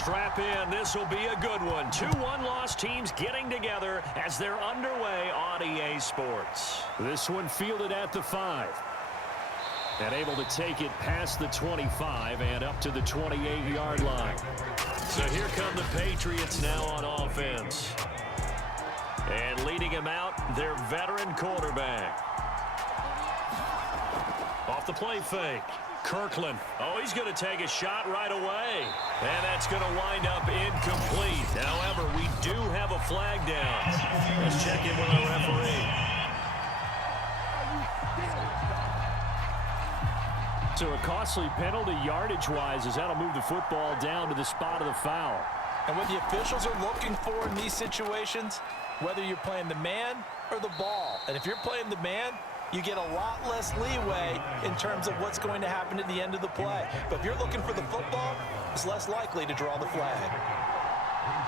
Strap in. This will be a good one. Two one-loss teams getting together as they're underway on EA Sports. This one fielded at the 5. And able to take it past the 25 and up to the 28-yard line. So here come the Patriots now on offense. And leading him out, their veteran quarterback. Off the play fake. Kirkland. Oh, he's going to take a shot right away. And that's going to wind up incomplete. However, we do have a flag down. Let's check in with our referee. So a costly penalty yardage-wise as that'll move the football down to the spot of the foul. And what the officials are looking for in these situations, whether you're playing the man or the ball. And if you're playing the man, you get a lot less leeway in terms of what's going to happen at the end of the play. But if you're looking for the football, it's less likely to draw the flag.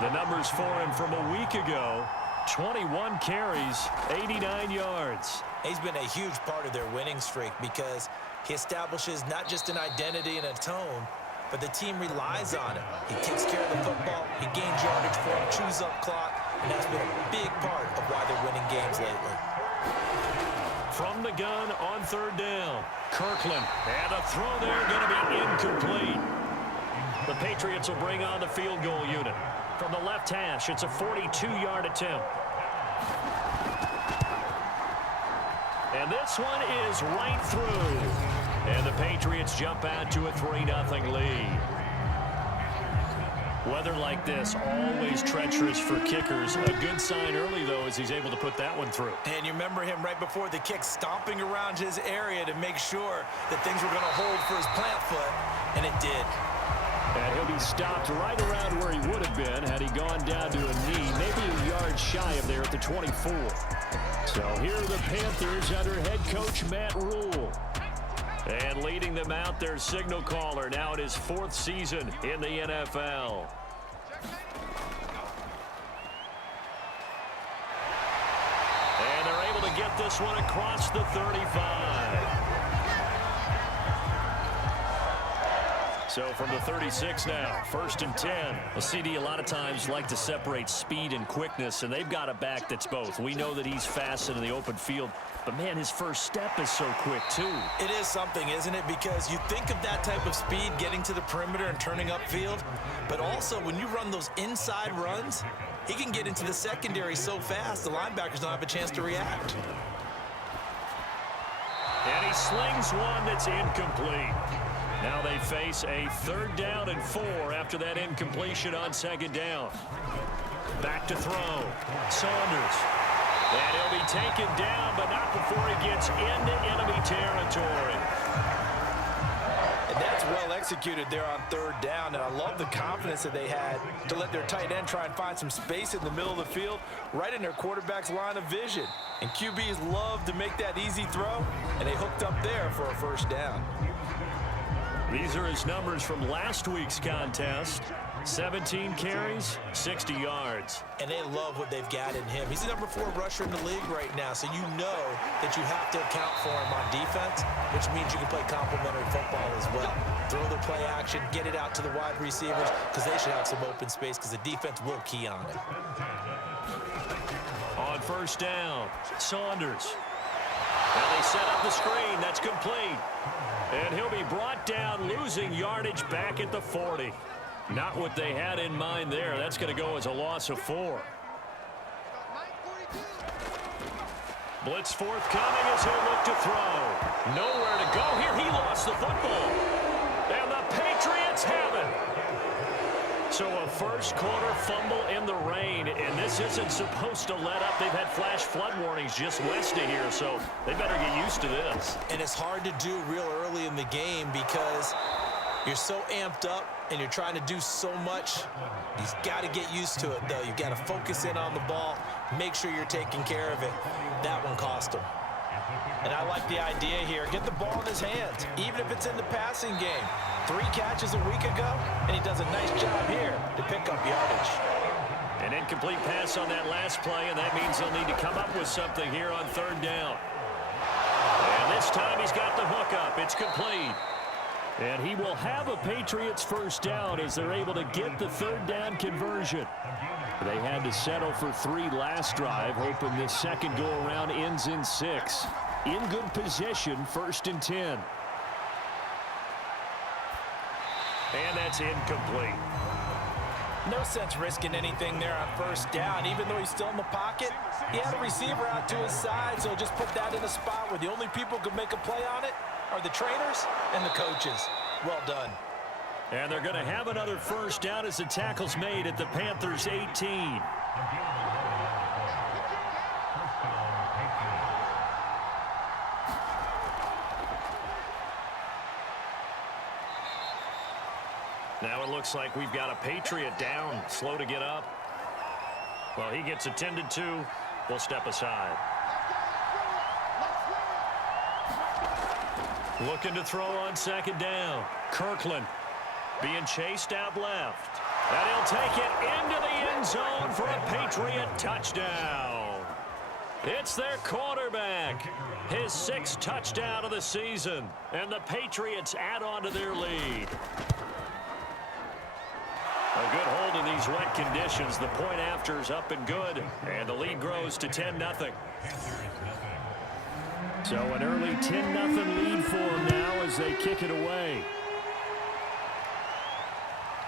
The numbers for him from a week ago, 21 carries, 89 yards. He's been a huge part of their winning streak because he establishes not just an identity and a tone, but the team relies on him. He takes care of the football, he gains yardage for him, chews up clock, and that's been a big part of why they're winning games lately. From the gun on third down, Kirkland. And a throw there going to be incomplete. The Patriots will bring on the field goal unit. From the left hash, it's a 42-yard attempt. And this one is right through. And the Patriots jump out to a 3-0 lead. Weather like this, always treacherous for kickers. A good sign early, though, as he's able to put that one through. And you remember him right before the kick stomping around his area to make sure that things were going to hold for his plant foot, and it did. And he'll be stopped right around where he would have been had he gone down to a knee, maybe a yard shy of there at the 24. So here are the Panthers under head coach Matt Rule. And leading them out, their signal caller, now in his 4th season in the NFL. And they're able to get this one across the 35. So from the 36 now, 1st and 10. Well, CD, a lot of times like to separate speed and quickness, and they've got a back that's both. We know that he's fast in the open field, but, man, his first step is so quick, too. It is something, isn't it? Because you think of that type of speed getting to the perimeter and turning upfield, but also when you run those inside runs, he can get into the secondary so fast the linebackers don't have a chance to react. And he slings one that's incomplete. Now they face a 3rd down and 4 after that incompletion on 2nd down. Back to throw. Saunders. And he'll be taken down, but not before he gets into enemy territory. And that's well executed there on 3rd down, and I love the confidence that they had to let their tight end try and find some space in the middle of the field, right in their quarterback's line of vision. And QBs love to make that easy throw, and they hooked up there for a 1st down. These are his numbers from last week's contest. 17 carries, 60 yards. And they love what they've got in him. He's the number 4 rusher in the league right now, so you know that you have to account for him on defense, which means you can play complementary football as well. Throw the play action, get it out to the wide receivers, because they should have some open space, because the defense will key on it. On 1st down, Saunders. Now they set up the screen. That's complete. And he'll be brought down, losing yardage back at the 40. Not what they had in mind there. That's going to go as a loss of 4. Blitz forthcoming as he'll look to throw. Nowhere to go here. He lost the football. And the Patriots have it. So a 1st quarter fumble in the rain, and this isn't supposed to let up. They've had flash flood warnings just west of here, so they better get used to this. And it's hard to do real early in the game because you're so amped up and you're trying to do so much. You've got to get used to it, though. You've got to focus in on the ball, make sure you're taking care of it. That one cost him. And I like the idea here. Get the ball in his hands, even if it's in the passing game. 3 catches a week ago, and he does a nice job here to pick up yardage. An incomplete pass on that last play, and that means they'll need to come up with something here on 3rd down. And this time he's got the hook up. It's complete. And he will have a Patriots first down as they're able to get the third down conversion. They had to settle for 3 last drive, hoping this second go-around ends in 6. In good position, 1st and 10. And that's incomplete. No sense risking anything there on first down. Even though he's still in the pocket, he had a receiver out to his side, so just put that in a spot where the only people who can make a play on it are the trainers and the coaches. Well done. And they're going to have another first down as the tackle's made at the Panthers' 18. Now it looks like we've got a Patriot down, slow to get up. Well, he gets attended to. We'll step aside. Looking to throw on second down. Kirkland being chased out left. And he'll take it into the end zone for a Patriot touchdown. It's their quarterback. His 6th touchdown of the season. And the Patriots add on to their lead. A good hold in these wet conditions. The point after is up and good. And the lead grows to 10-0. So an early 10-0 lead for them now as they kick it away.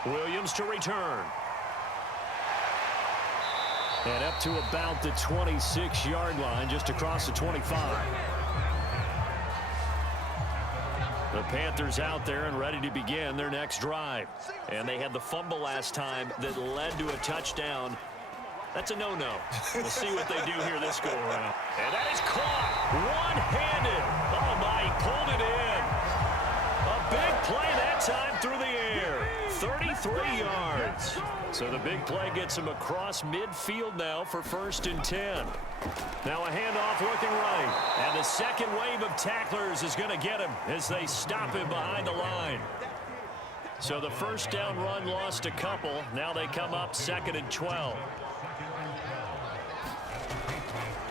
Williams to return. And up to about the 26-yard line, just across the 25. The Panthers out there and ready to begin their next drive. And they had the fumble last time that led to a touchdown. That's a no-no. We'll see what they do here this go-around. And that is caught one-handed. Oh, my, he pulled it in. A big play that time through the air. 33 yards. So the big play gets him across midfield now for 1st and 10. Now a handoff looking right. And the second wave of tacklers is going to get him as they stop him behind the line. So the first down run lost a couple. Now they come up 2nd and 12.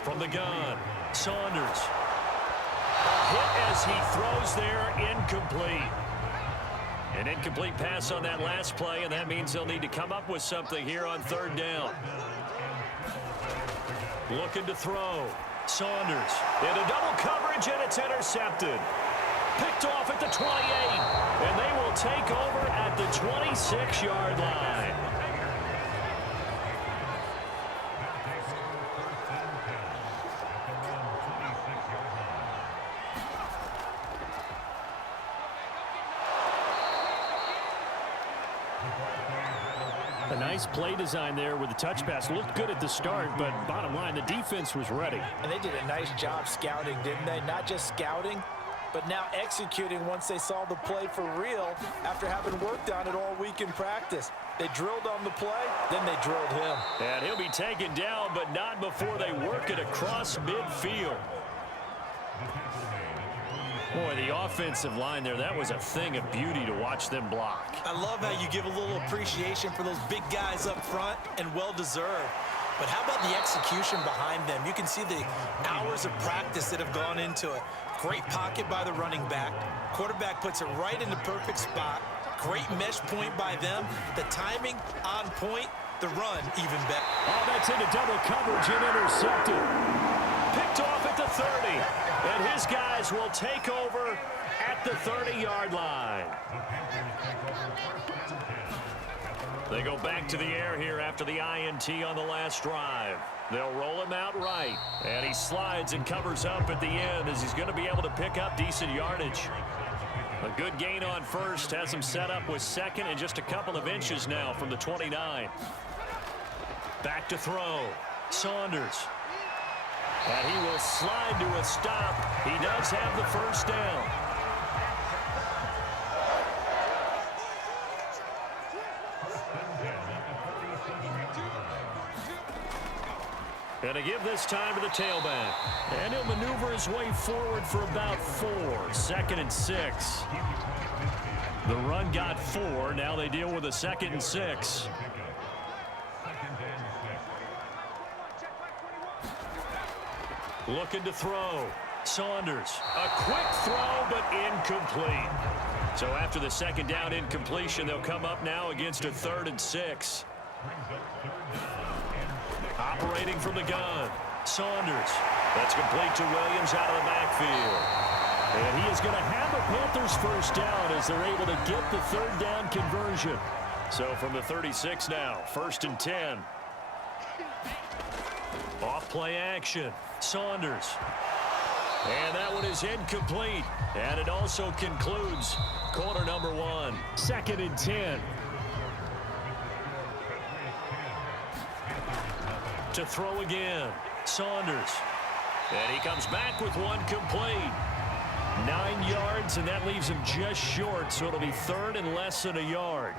From the gun, Saunders. A hit as he throws there, incomplete. An incomplete pass on that last play, and that means they'll need to come up with something here on 3rd down. Looking to throw. Saunders into double coverage, and it's intercepted. Picked off at the 28, and they will take over at the 26-yard line. A nice play design there with the touch pass. Looked good at the start, but bottom line, the defense was ready. And they did a nice job scouting, didn't they? Not just scouting, but now executing once they saw the play for real after having worked on it all week in practice. They drilled on the play, then they drilled him. And he'll be taken down, but not before they work it across midfield. Boy, the offensive line there, that was a thing of beauty to watch them block. I love how you give a little appreciation for those big guys up front, and well-deserved. But how about the execution behind them? You can see the hours of practice that have gone into it. Great pocket by the running back. Quarterback puts it right in the perfect spot. Great mesh point by them. The timing on point. The run even better. Oh, that's into double coverage and intercepted. Picked off at the 30. And his guys will take over at the 30-yard line. They go back to the air here after the INT on the last drive. They'll roll him out right. And he slides and covers up at the end as he's going to be able to pick up decent yardage. A good gain on first has him set up with 2nd and just a couple of inches now from the 29. Back to throw. Saunders. And he will slide to a stop. He does have the first down. And to give this time to the tailback. And he'll maneuver his way forward for about 4. 2nd and 6. The run got 4. Now they deal with a 2nd and 6. Looking to throw. Saunders. A quick throw, but incomplete. So after the second down incompletion, they'll come up now against a 3rd and 6. Operating from the gun, Saunders. That's complete to Williams out of the backfield. And he is going to have a Panthers first down as they're able to get the 3rd down conversion. So from the 36 now, 1st and 10. Off play action, Saunders. And that one is incomplete. And it also concludes quarter number 1. 2nd and 10. To throw again, Saunders. And he comes back with one complete. 9 yards, and that leaves him just short, so it'll be 3rd and less than a yard.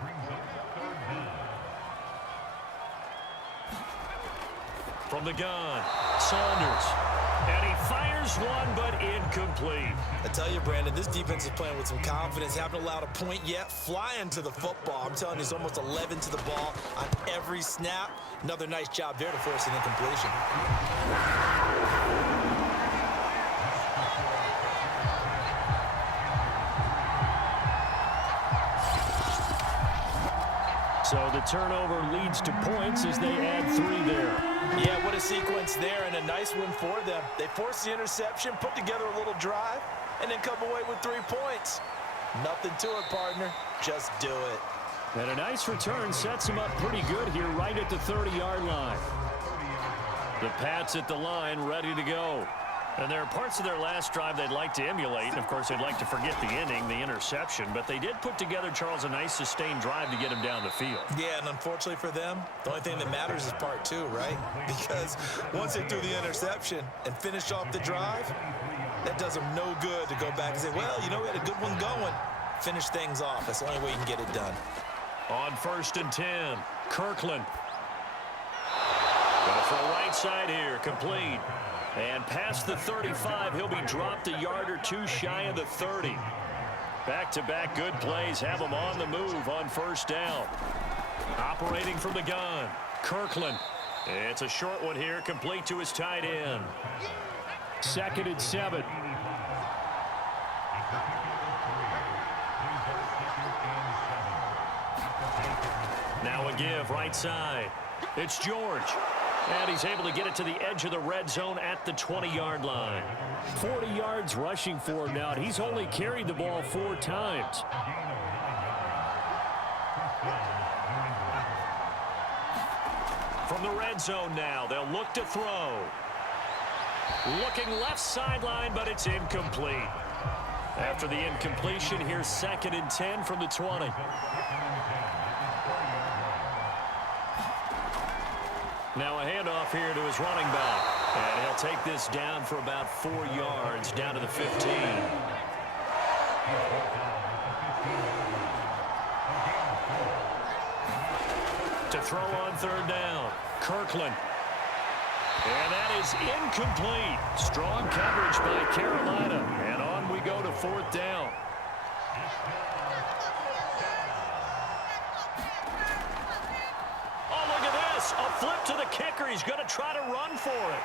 From the gun, Saunders. And he fires one, but incomplete. I tell you, Brandon, this defense is playing with some confidence. Haven't allowed a point yet. Flying to the football. I'm telling you, it's almost 11 to the ball on every snap. Another nice job there to force an incompletion. So the turnover leads to points as they add 3 there. Yeah, what a sequence there, and a nice one for them. They forced the interception, put together a little drive, and then come away with 3 points. Nothing to it, partner. Just do it. And a nice return sets him up pretty good here right at the 30-yard line. The Pats at the line ready to go. And there are parts of their last drive they'd like to emulate. And, of course, they'd like to forget the inning, the interception. But they did put together, Charles, a nice sustained drive to get him down the field. Yeah, and unfortunately for them, the only thing that matters is part 2, right? Because once they threw the interception and finished off the drive, that does them no good to go back and say, well, you know, we had a good one going. Finish things off. That's the only way you can get it done. On 1st and 10, Kirkland. Going to throw right side here, complete. And past the 35, he'll be dropped a yard or 2 shy of the 30. Back-to-back good plays have him on the move on 1st down. Operating from the gun, Kirkland. It's a short one here, complete to his tight end. 2nd and 7. Now a give right side. It's George. And he's able to get it to the edge of the red zone at the 20-yard line. 40 yards rushing for him now, and he's only carried the ball 4 times. From the red zone now, they'll look to throw. Looking left sideline, but it's incomplete. After the incompletion, here's 2nd and 10 from the 20. Now a handoff here to his running back. And he'll take this down for about 4 yards, down to the 15. To throw on 3rd down, Kirkland. And that is incomplete. Strong coverage by Carolina. And on we go to 4th down. A flip to the kicker. He's going to try to run for it.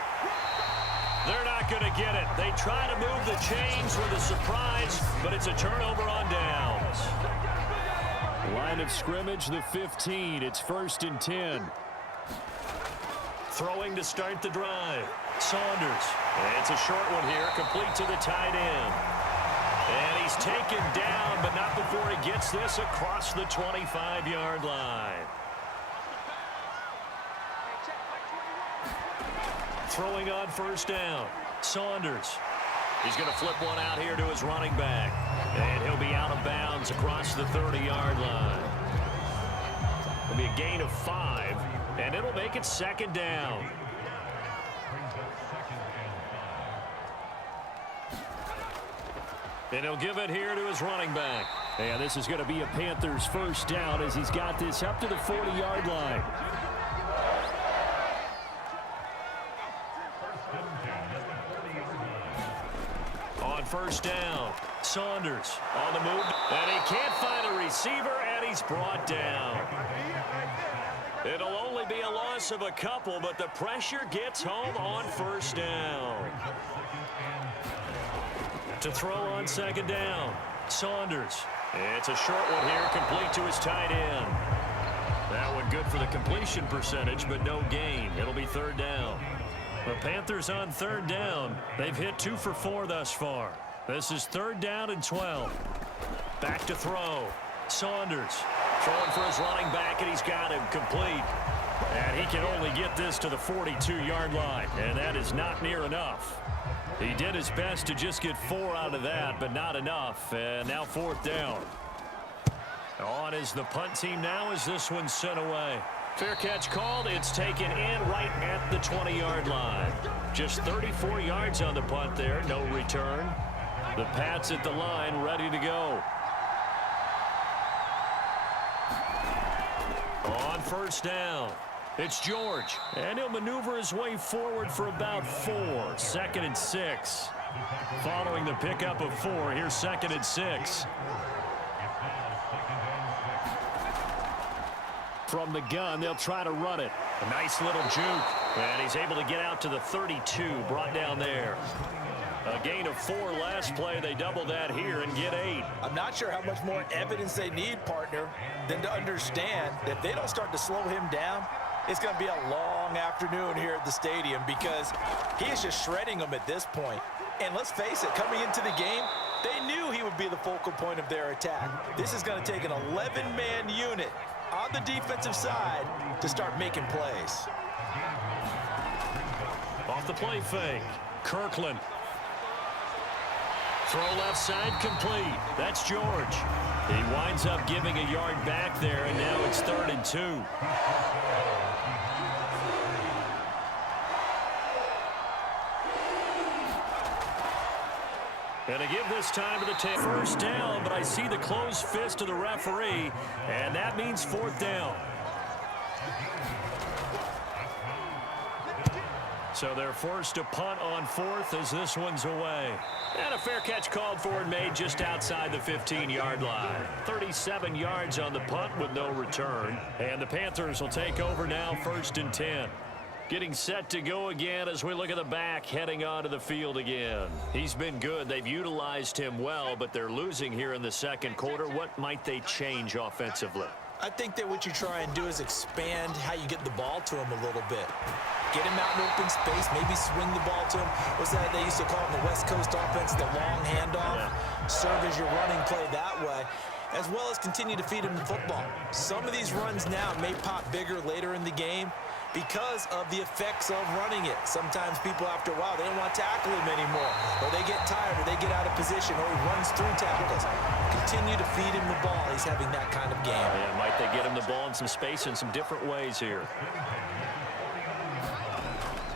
They're not going to get it. They try to move the chains with a surprise, but it's a turnover on downs. Line of scrimmage, the 15. It's 1st and 10. Throwing to start the drive. Saunders. And it's a short one here, complete to the tight end. And he's taken down, but not before he gets this across the 25-yard line. Throwing on 1st down, Saunders. He's going to flip one out here to his running back. And he'll be out of bounds across the 30-yard line. It'll be a gain of 5, and it'll make it 2nd down. And he'll give it here to his running back. And this is going to be a Panthers first down as he's got this up to the 40-yard line. On 1st down, Saunders on the move. And he can't find a receiver, and he's brought down. It'll only be a loss of a couple, but the pressure gets home on 1st down. To throw on 2nd down, Saunders. It's a short one here, complete to his tight end. That one good for the completion percentage, but no gain. It'll be third down. The Panthers on third down. They've hit 2 for 4 thus far. This is third down and 12. Back to throw. Saunders throwing for his running back, and he's got him complete. And he can only get this to the 42-yard line, and that is not near enough. He did his best to just get 4 out of that, but not enough. And now fourth down. On is the punt team now as this one's sent away. Fair catch called. It's taken in right at the 20-yard line. Just 34 yards on the punt there. No return. The Pats at the line ready to go. On first down, it's George. And he'll maneuver his way forward for about 4. 2nd and 6. Following the pickup of 4, here's 2nd and 6. From the gun, they'll try to run it. A nice little juke. And he's able to get out to the 32, brought down there. A gain of 4 last play. They double that here and get 8. I'm not sure how much more evidence they need, partner, than to understand that if they don't start to slow him down, it's going to be a long afternoon here at the stadium because he is just shredding them at this point. And let's face it, coming into the game, they knew he would be the focal point of their attack. This is going to take an 11-man unit on the defensive side to start making plays. Off the play fake, Kirkland. Throw left side complete. That's George. He winds up giving a yard back there, and now it's 3rd and 2. And to give this time to the 10. First down, but I see the closed fist of the referee, and that means 4th down. So they're forced to punt on 4th as this one's away. And a fair catch called for and made just outside the 15-yard line. 37 yards on the punt with no return. And the Panthers will take over now, 1st and 10. Getting set to go again as we look at the back heading onto the field again. He's been good. They've utilized him well, but they're losing here in the second quarter. What might they change offensively? I think that what you try and do is expand how you get the ball to him a little bit. Get him out in open space, maybe swing the ball to him. What's that they used to call it in the West Coast offense, the long handoff? Yeah. Serve as your running play that way, as well as continue to feed him the football. Some of these runs now may pop bigger later in the game because of the effects of running it. Sometimes people, after a while, they don't want to tackle him anymore, or they get tired, or they get out of position, or he runs through tackles. Continue to feed him the ball. He's having that kind of game. Yeah, might they get him the ball in some space in some different ways here.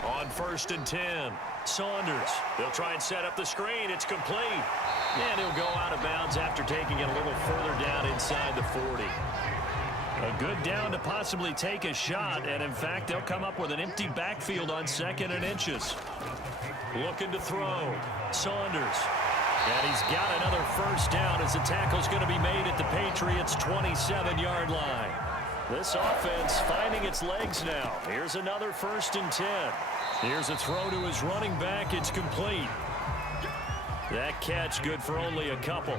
On 1st and 10, Saunders. They'll try and set up the screen. It's complete. And he'll go out of bounds after taking it a little further down inside the 40. A good down to possibly take a shot, and in fact, they'll come up with an empty backfield on 2nd and inches. Looking to throw. Saunders. And he's got another first down as the tackle's going to be made at the Patriots' 27-yard line. This offense finding its legs now. Here's another 1st and 10. Here's a throw to his running back. It's complete. That catch good for only a couple.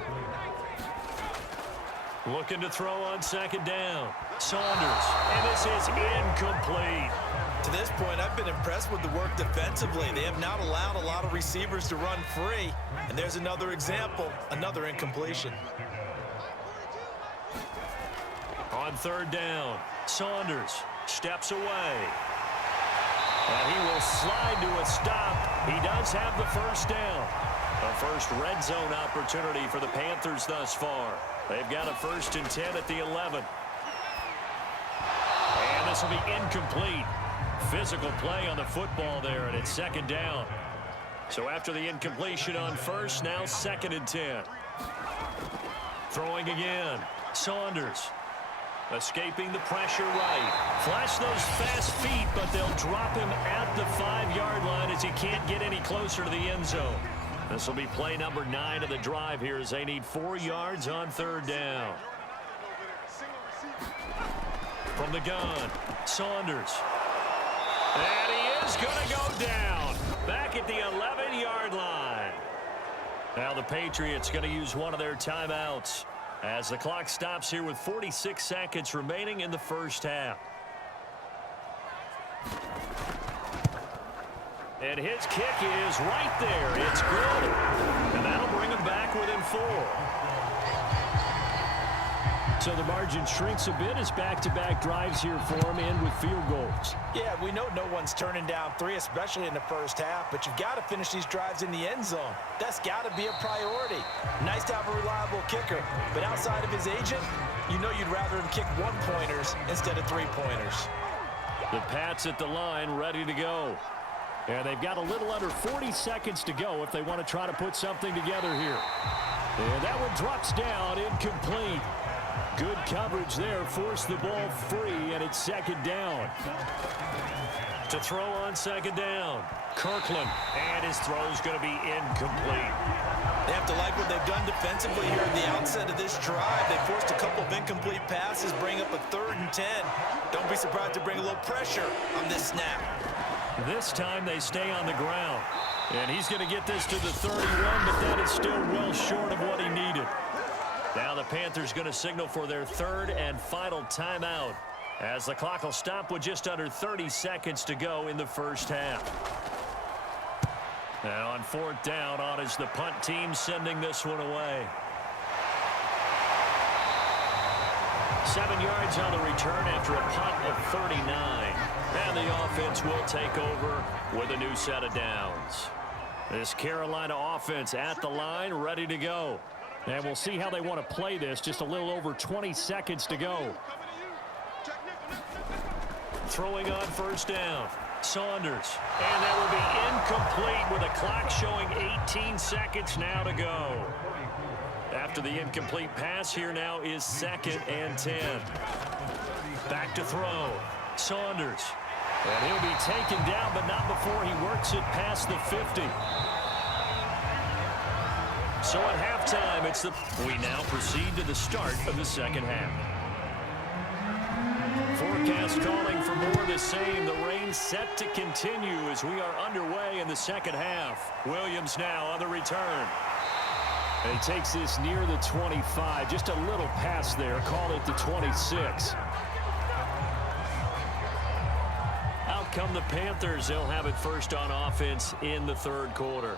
Looking to throw on 2nd down. Saunders. And this is incomplete. To this point, I've been impressed with the work defensively. They have not allowed a lot of receivers to run free. And there's another example, another incompletion. On 3rd down, Saunders steps away. And he will slide to a stop. He does have the first down. A first red zone opportunity for the Panthers thus far. They've got a 1st and 10 at the 11. And this will be incomplete. Physical play on the football there, and it's 2nd down. So after the incompletion on 1st, now 2nd and 10. Throwing again. Saunders. Escaping the pressure right. Flash those fast feet, but they'll drop him at the 5-yard line as he can't get any closer to the end zone. This will be play number 9 of the drive here as they need 4 yards on 3rd down. From the gun, Saunders. And he is going to go down. Back at the 11-yard line. Now the Patriots going to use one of their timeouts as the clock stops here with 46 seconds remaining in the first half. And his kick is right there. It's good. And that'll bring him back within 4. So the margin shrinks a bit as back-to-back drives here for him end with field goals. Yeah, we know no one's turning down 3, especially in the first half, but you've got to finish these drives in the end zone. That's got to be a priority. Nice to have a reliable kicker, but outside of his agent, you know you'd rather him kick 1-pointers instead of 3-pointers. The Pats at the line ready to go. And they've got a little under 40 seconds to go if they want to try to put something together here. And that one drops down, incomplete. Good coverage there, forced the ball free, and it's second down. To throw on second down, Kirkland, and his throw's going to be incomplete. They have to like what they've done defensively here at the outset of this drive. They forced a couple of incomplete passes, bring up a 3rd and 10. Don't be surprised to bring a little pressure on this snap. This time they stay on the ground. And he's going to get this to the 31, but that is still well short of what he needed. Now the Panthers going to signal for their 3rd and final timeout as the clock will stop with just under 30 seconds to go in the first half. Now on 4th down, on is the punt team sending this one away. 7 yards on the return after a punt of 39. And the offense will take over with a new set of downs. This Carolina offense at the line, ready to go. And we'll see how they want to play this. Just a little over 20 seconds to go. Throwing on first down. Saunders. And that will be incomplete with a clock showing 18 seconds now to go. After the incomplete pass, here now is 2nd and 10. Back to throw. Saunders. And he'll be taken down, but not before he works it past the 50. So at halftime, we now proceed to the start of the second half. Forecast calling for more of the same. The rain set to continue as we are underway in the second half. Williams now on the return. And he takes this near the 25. Just a little pass there. Call it the 26. Out come the Panthers. They'll have it first on offense in the 3rd quarter.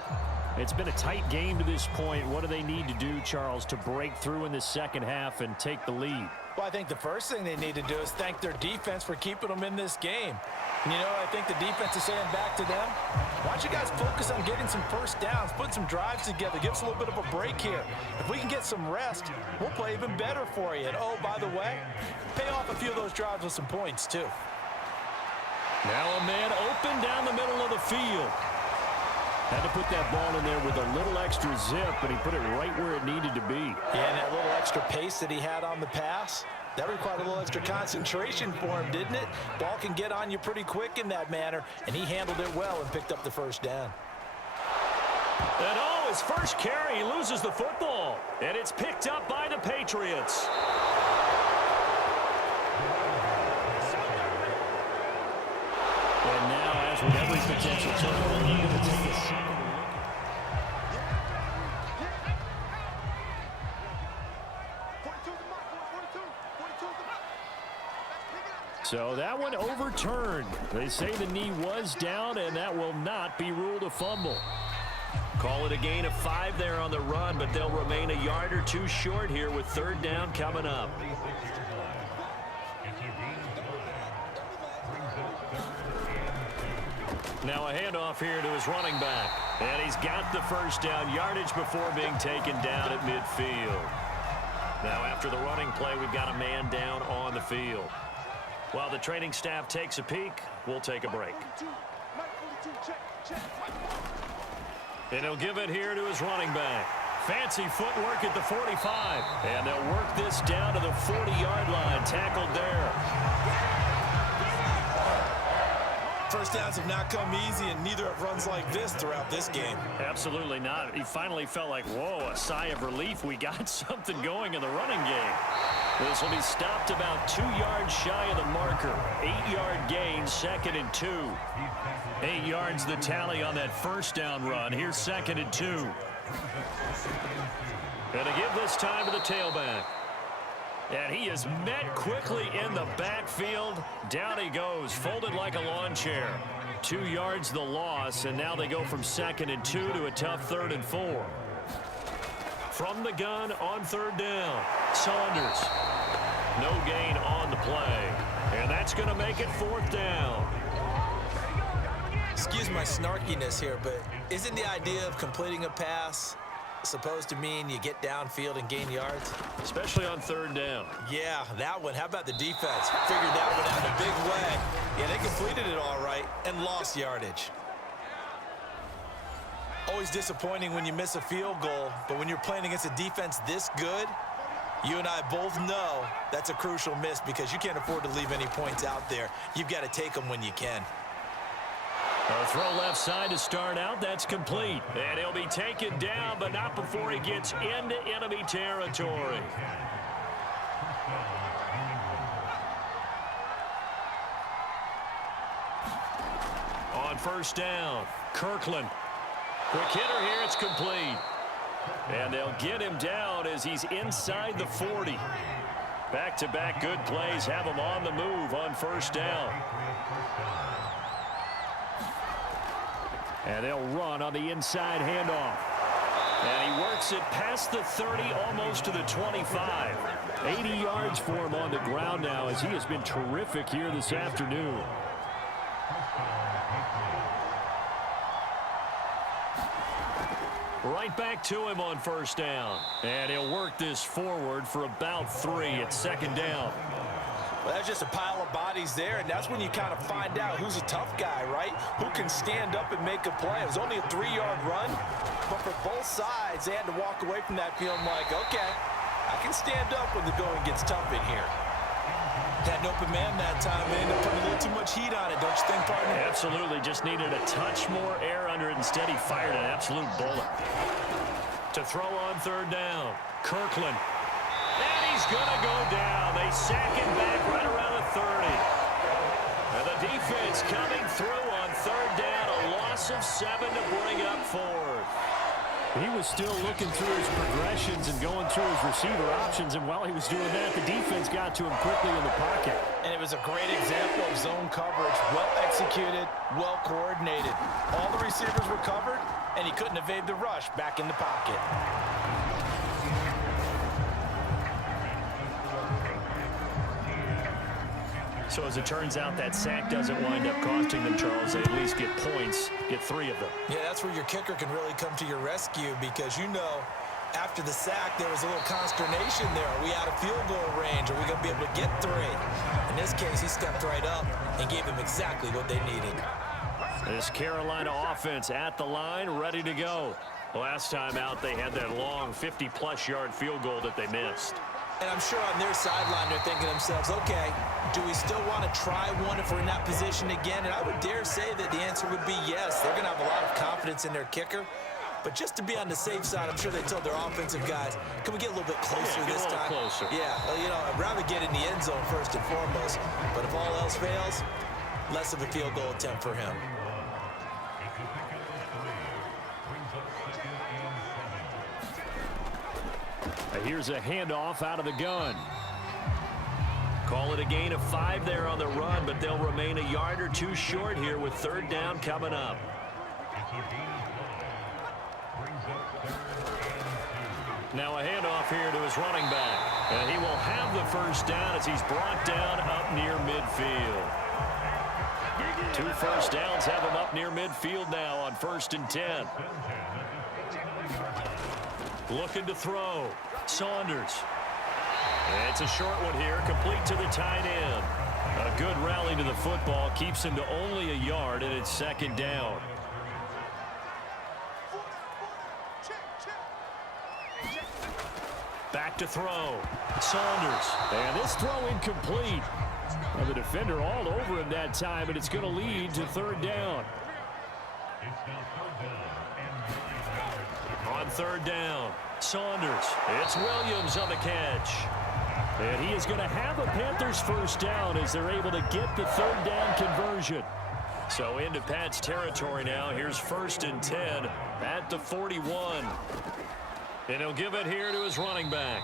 It's been a tight game to this point. What do they need to do, Charles, to break through in the second half and take the lead? Well, I think the first thing they need to do is thank their defense for keeping them in this game. And, you know, I think the defense is saying back to them, why don't you guys focus on getting some first downs, put some drives together, give us a little bit of a break here. If we can get some rest, we'll play even better for you. And, oh, by the way, pay off a few of those drives with some points, too. Now a man open down the middle of the field. Had to put that ball in there with a little extra zip, but he put it right where it needed to be. Yeah, and that little extra pace that he had on the pass, that required a little extra concentration for him, didn't it? Ball can get on you pretty quick in that manner, and he handled it well and picked up the first down. And oh, his first carry, he loses the football. And it's picked up by the Patriots. And now, as with every potential turnover, they're going to take a second. So that one overturned. They say the knee was down, and that will not be ruled a fumble. Call it a gain of 5 there on the run, but they'll remain a yard or two short here with 3rd down coming up. Now a handoff here to his running back. And he's got the first down, yardage before being taken down at midfield. Now after the running play, we've got a man down on the field. While the training staff takes a peek, we'll take a break. And he'll give it here to his running back. Fancy footwork at the 45. And they'll work this down to the 40-yard line. Tackled there. First downs have not come easy, and neither have runs like this throughout this game. Absolutely not. He finally felt like, whoa, a sigh of relief. We got something going in the running game. This will be stopped about 2 yards shy of the marker. 8-yard gain, 2nd and 2. 8 yards the tally on that first down run. Here's 2nd and 2. And to give this time to the tailback. And he is met quickly in the backfield. Down he goes, folded like a lawn chair. 2 yards the loss, and now they go from 2nd and 2 to a tough 3rd and 4. From the gun on 3rd down, Saunders. No gain on the play. And that's going to make it 4th down. Excuse my snarkiness here, but isn't the idea of completing a pass supposed to mean you get downfield and gain yards? Especially on 3rd down. Yeah, that one. How about the defense? Figured that one out in a big way. Yeah, they completed it all right and lost yardage. Always disappointing when you miss a field goal, but when you're playing against a defense this good, you and I both know that's a crucial miss because you can't afford to leave any points out there. You've got to take them when you can. A throw left side to start out. That's complete. And he'll be taken down, but not before he gets into enemy territory. On 1st down, Kirkland. Quick hitter here. It's complete. And they'll get him down as he's inside the 40. Back-to-back good plays have him on the move on 1st down. And they'll run on the inside handoff. And he works it past the 30, almost to the 25. 80 yards for him on the ground now as he has been terrific here this afternoon. Right back to him on 1st down. And he'll work this forward for about 3 at 2nd down. Well, that's just a pile of bodies there, and that's when you kind of find out who's a tough guy, right? Who can stand up and make a play. It was only a 3-yard run, but for both sides, they had to walk away from that feeling like, okay, I can stand up when the going gets tough in here. Had an open man that time. They ended up putting a little too much heat on it, don't you think, partner? Absolutely. Just needed a touch more air under it. Instead, he fired an absolute bullet. To throw on 3rd down, Kirkland. And he's going to go down. They sack him back right around the 30. And the defense coming through on 3rd down. A loss of 7 to bring up 4th. He was still looking through his progressions and going through his receiver options. And while he was doing that, the defense got to him quickly in the pocket. And it was a great example of zone coverage. Well executed, well coordinated. All the receivers were covered, and he couldn't evade the rush back in the pocket. So as it turns out, that sack doesn't wind up costing them, Charles. They at least get points, get 3 of them. Yeah, that's where your kicker can really come to your rescue because, you know, after the sack, there was a little consternation there. Are we out of field goal range? Are we going to be able to get 3? In this case, he stepped right up and gave them exactly what they needed. This Carolina offense at the line, ready to go. Last time out, they had that long 50-plus yard field goal that they missed. And I'm sure on their sideline, they're thinking to themselves, okay, do we still want to try one if we're in that position again? And I would dare say that the answer would be yes. They're going to have a lot of confidence in their kicker. But just to be on the safe side, I'm sure they told their offensive guys, can we get a little bit closer this time? Closer. Yeah, well, you know, I'd rather get in the end zone first and foremost. But if all else fails, less of a field goal attempt for him. Here's a handoff out of the gun. Call it a gain of 5 there on the run, but they'll remain a yard or 2 short here with 3rd down coming up. Now a handoff here to his running back. And he will have the 1st down as he's brought down up near midfield. 2 first downs have him up near midfield now on 1st and 10. Looking to throw. Saunders. It's a short one here, complete to the tight end. A good rally to the football keeps him to only a yard, and it's 2nd down. Back to throw. Saunders. And this throw incomplete. Well, the defender all over him that time, and it's going to lead to 3rd down. On 3rd down, Saunders. It's Williams on the catch. And he is going to have a Panthers 1st down as they're able to get the 3rd down conversion. So into Pat's territory now. Here's 1st and 10 at the 41. And he'll give it here to his running back.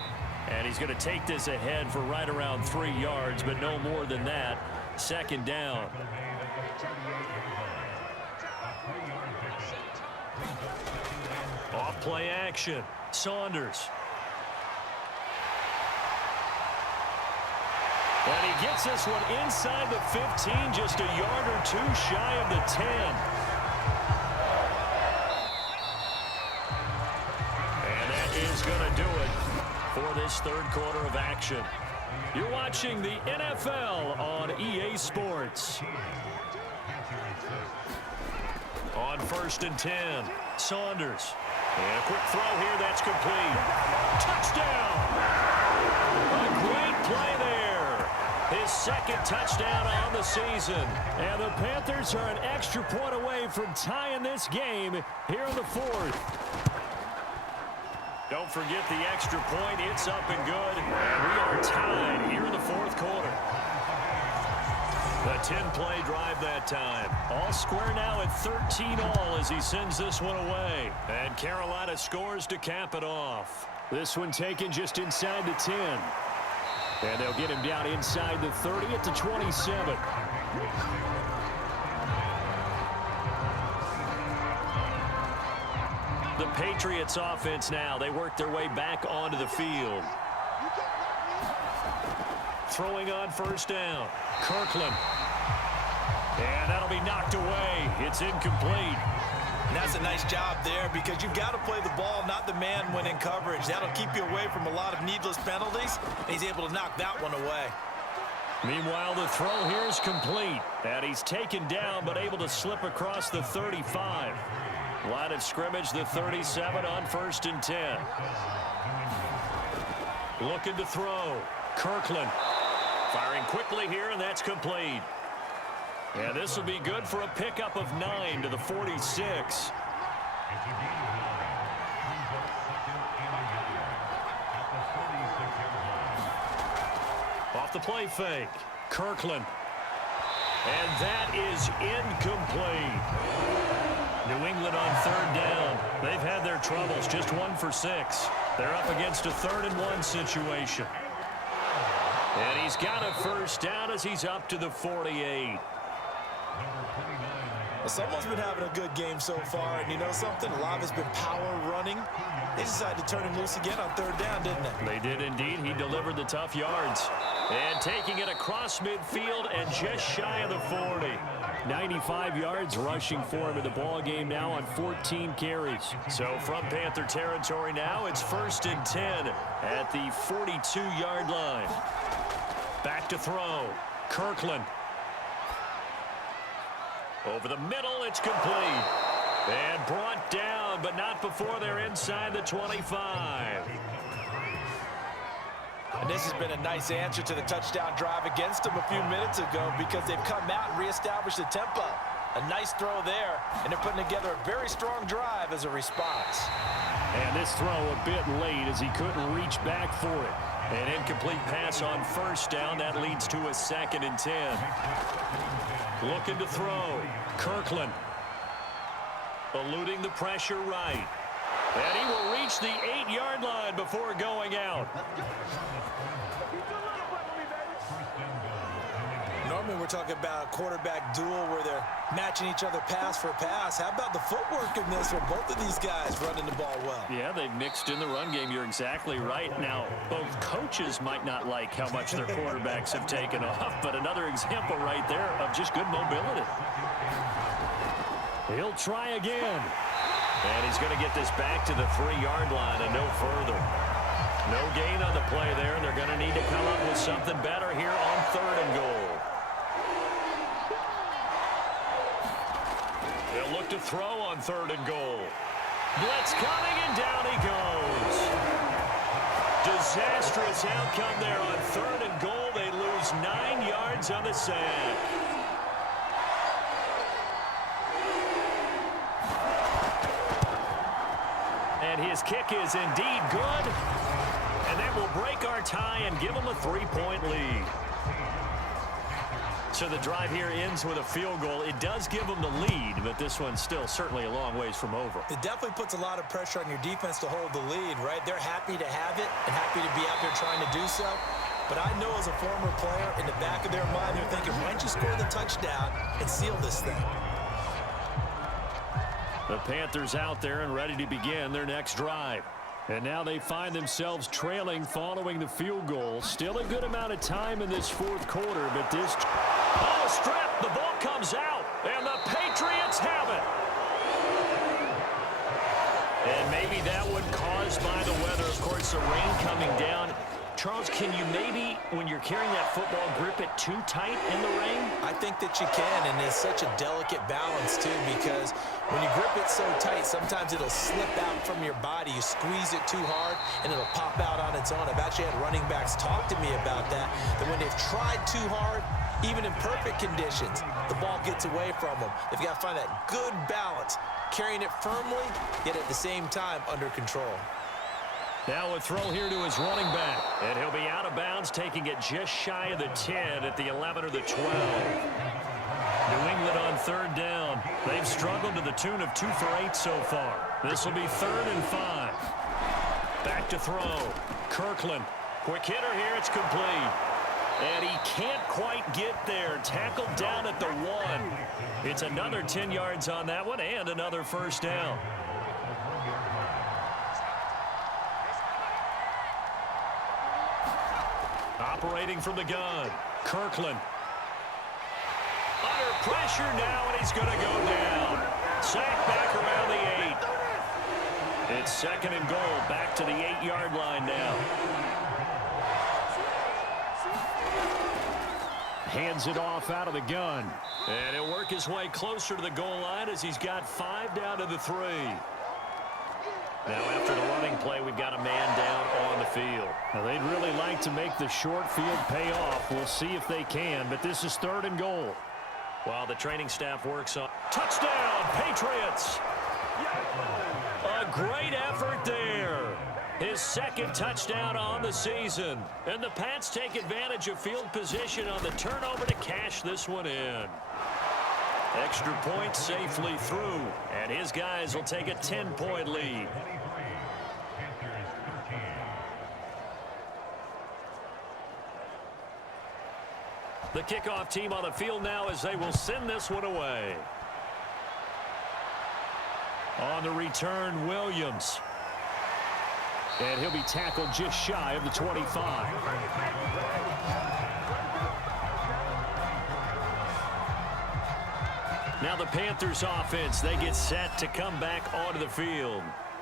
And he's going to take this ahead for right around 3 yards, but no more than that. Second down. Off play action. Saunders. And he gets this one inside the 15, just a yard or two shy of the 10. And that is going to do it for this third quarter of action. You're watching the NFL on EA Sports. On 1st and 10, Saunders. And a quick throw here, that's complete. Touchdown! A great play there. His second touchdown on the season. And the Panthers are an extra point away from tying this game here in the fourth. Don't forget the extra point. It's up and good. And we are tied here in the fourth quarter. The 10-play drive that time. All square now at 13-all as he sends this one away. And Carolina scores to cap it off. This one taken just inside the 10. And they'll get him down inside the 30 at the 27. The Patriots offense now. They work their way back onto the field. Throwing on first down. Kirkland. And that'll be knocked away. It's incomplete. And that's a nice job there because you've got to play the ball, not the man when in coverage. That'll keep you away from a lot of needless penalties. He's able to knock that one away. Meanwhile, the throw here is complete. And he's taken down but able to slip across the 35. Line of scrimmage, the 37 on 1st and 10. Looking to throw. Kirkland. Firing quickly here, and that's complete. And this will be good for a pickup of 9 to the 46. Off the play fake. Kirkland. And that is incomplete. New England on third down. They've had their troubles, just 1 for 6. They're up against a 3rd and 1 situation. And he's got a first down as he's up to the 48. Well, someone's been having a good game so far, and you know something? A lot of it's been power running. They decided to turn him loose again on 3rd down, didn't they? They did indeed. He delivered the tough yards. And taking it across midfield and just shy of the 40. 95 yards rushing for him in the ball game now on 14 carries. So from Panther territory now, it's 1st and 10 at the 42-yard line. Back to throw. Kirkland. Over the middle, it's complete. And brought down, but not before they're inside the 25. And this has been a nice answer to the touchdown drive against them a few minutes ago because they've come out and reestablished the tempo. A nice throw there, and they're putting together a very strong drive as a response. And this throw a bit late as he couldn't reach back for it. An incomplete pass on first down. That leads to a 2nd and 10. Looking to throw. Kirkland. Eluding the pressure right. And he will reach the 8-yard line before going out. Normally we're talking about a quarterback duel where they're matching each other pass for pass. How about the footwork in this where both of these guys running the ball well? Yeah, they've mixed in the run game. You're exactly right. Now, both coaches might not like how much their quarterbacks have taken off, but another example right there of just good mobility. He'll try again. And he's going to get this back to the 3-yard line and no further. No gain on the play there, and they're going to need to come up with something better here on 3rd and goal. They'll look to throw on 3rd and goal. Blitz coming, and down he goes. Disastrous outcome there on 3rd and goal. They lose 9 yards on the sack. And his kick is indeed good. And that will break our tie and give them a 3-point lead. So the drive here ends with a field goal. It does give them the lead, but this one's still certainly a long ways from over. It definitely puts a lot of pressure on your defense to hold the lead, right? They're happy to have it and happy to be out there trying to do so. But I know as a former player, in the back of their mind, they're thinking, why don't you score the touchdown and seal this thing? The Panthers out there and ready to begin their next drive. And now they find themselves trailing following the field goal. Still a good amount of time in this fourth quarter, but this... Oh, strip! The ball comes out, and the Patriots have it. And maybe that one caused by the weather. Of course, the rain coming down. Charles, can you maybe, when you're carrying that football, grip it too tight in the rain? I think that you can, and it's such a delicate balance, too, because when you grip it so tight, sometimes it'll slip out from your body. You squeeze it too hard, and it'll pop out on its own. I've actually had running backs talk to me about that when they've tried too hard, even in perfect conditions, the ball gets away from them. They've got to find that good balance, carrying it firmly, yet at the same time under control. Now a throw here to his running back. And he'll be out of bounds, taking it just shy of the 10 at the 11 or the 12. New England on third down. They've struggled to the tune of 2 for 8 so far. This will be 3rd and 5. Back to throw. Kirkland. Quick hitter here. It's complete. And he can't quite get there. Tackled down at the 1. It's another 10 yards on that one and another first down. Operating from the gun, Kirkland. Under pressure now, and he's going to go down. Sacked back around the 8. It's 2nd and goal, back to the 8-yard line now. Hands it off out of the gun. And he'll work his way closer to the goal line as he's got 5 down to the 3. Now, after the running play, we've got a man down on the field. Now, they'd really like to make the short field pay off. We'll see if they can, but this is 3rd and goal. While the training staff works on... Touchdown, Patriots! A great effort there. His 2nd touchdown on the season. And the Pats take advantage of field position on the turnover to cash this one in. Extra point safely through, and his guys will take a 10-point lead. The kickoff team on the field now as they will send this one away. On the return, Williams. And he'll be tackled just shy of the 25. Now the Panthers offense, they get set to come back onto the field.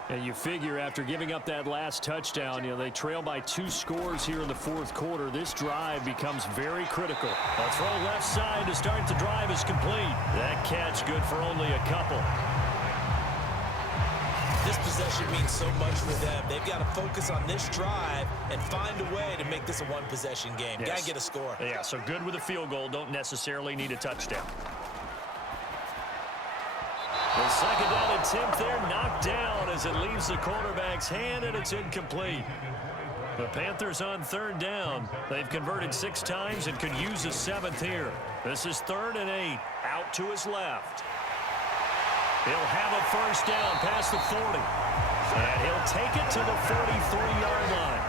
And you figure after giving up that last touchdown, they trail by 2 scores here in the fourth quarter. This drive becomes very critical. A throw left side to start the drive is complete. That catch good for only a couple. This possession means so much for them. They've got to focus on this drive and find a way to make this a one-possession game. Yes. Got to get a score. Yeah, so good with a field goal. Don't necessarily need a touchdown. The 2nd down attempt there knocked down as it leaves the quarterback's hand, and it's incomplete. The Panthers on 3rd down. They've converted 6 times and could use a 7th here. This is 3rd and 8. Out to his left. He'll have a first down past the 40. And he'll take it to the 43-yard line.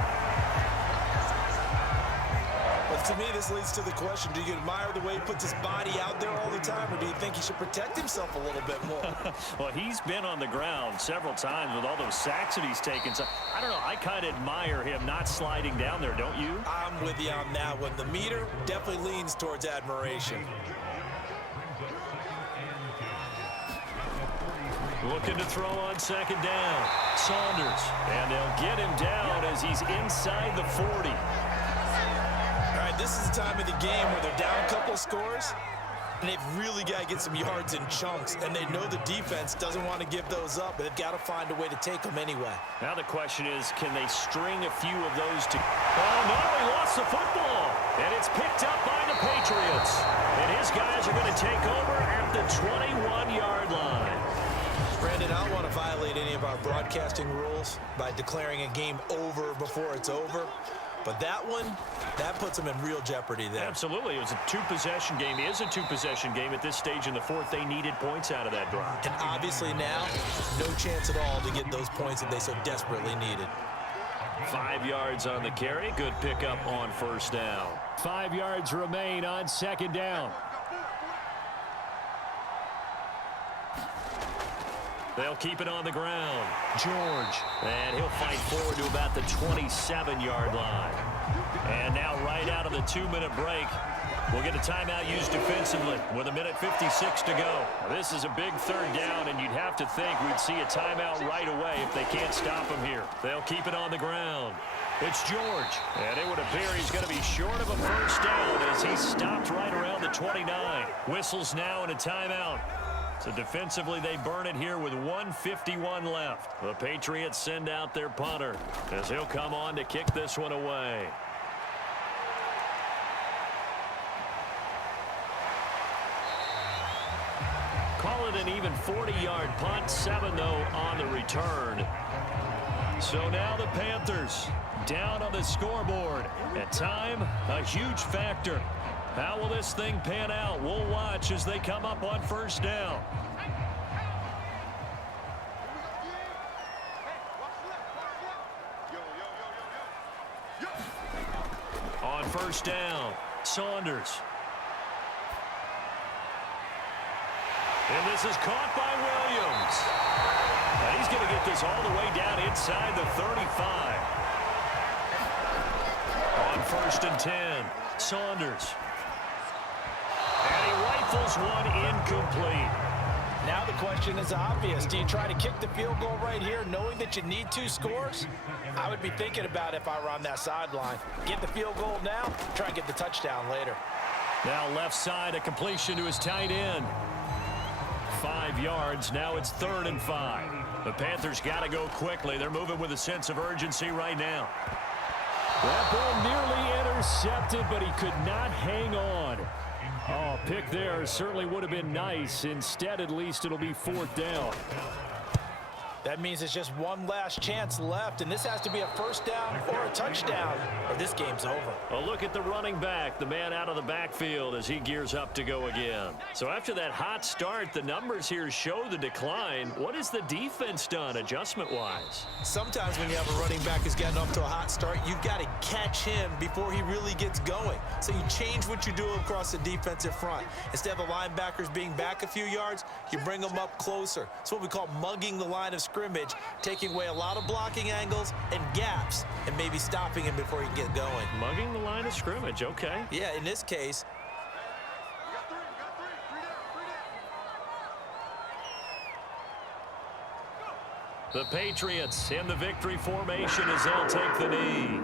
But to me, this leads to the question, do you admire the way he puts his body out there all the time, or do you think he should protect himself a little bit more? Well, he's been on the ground several times with all those sacks that he's taken. So, I don't know, I kind of admire him not sliding down there, don't you? I'm with you on that one. The meter definitely leans towards admiration. Looking to throw on 2nd down. Saunders. And they'll get him down as he's inside the 40. All right, this is the time of the game where they're down a couple of scores, and they've really got to get some yards in chunks, and they know the defense doesn't want to give those up, but they've got to find a way to take them anyway. Now the question is, can they string a few of those to... Oh, no, he lost the football. And it's picked up by the Patriots. And his guys are going to take over at the 21-yard line. Brandon, I don't want to violate any of our broadcasting rules by declaring a game over before it's over. But that one, that puts them in real jeopardy there. Absolutely. It was a two-possession game. It is a two-possession game at this stage in the fourth. They needed points out of that drive. And obviously now, no chance at all to get those points that they so desperately needed. 5 yards on the carry. Good pickup on first down. 5 yards remain on second down. They'll keep it on the ground. George. And he'll fight forward to about the 27-yard line. And now right out of the 2-minute break, we'll get a timeout used defensively with 1:56 to go. This is a big third down, and you'd have to think we'd see a timeout right away if they can't stop him here. They'll keep it on the ground. It's George. And it would appear he's going to be short of a first down as he stopped right around the 29. Whistles now and a timeout. So defensively, they burn it here with 1:51 left. The Patriots send out their punter as he'll come on to kick this one away. Call it an even 40-yard punt, 7 though on the return. So now the Panthers down on the scoreboard. At time, a huge factor. How will this thing pan out? We'll watch as they come up on first down. On first down, Saunders. And this is caught by Williams. And he's going to get this all the way down inside the 35. On first and 10, Saunders. And he rifles one incomplete. Now the question is obvious. Do you try to kick the field goal right here knowing that you need 2 scores? I would be thinking about it if I were on that sideline. Get the field goal now, try and get the touchdown later. Now left side, a completion to his tight end. 5 yards. Now it's 3rd and 5. The Panthers got to go quickly. They're moving with a sense of urgency right now. That ball nearly intercepted, but he could not hang on. Oh, pick there certainly would have been nice. Instead, at least it'll be 4th down. That means it's just one last chance left, and this has to be a first down or a touchdown, or this game's over. A look at the running back, the man out of the backfield as he gears up to go again. So after that hot start, the numbers here show the decline. What has the defense done adjustment-wise? Sometimes when you have a running back who's getting off to a hot start, you've got to catch him before he really gets going. So you change what you do across the defensive front. Instead of the linebackers being back a few yards, you bring them up closer. It's what we call mugging the line of scrimmage, taking away a lot of blocking angles and gaps and maybe stopping him before he can get going. Mugging the line of scrimmage, okay. Yeah, in this case. The Patriots in the victory formation as they'll take the knee.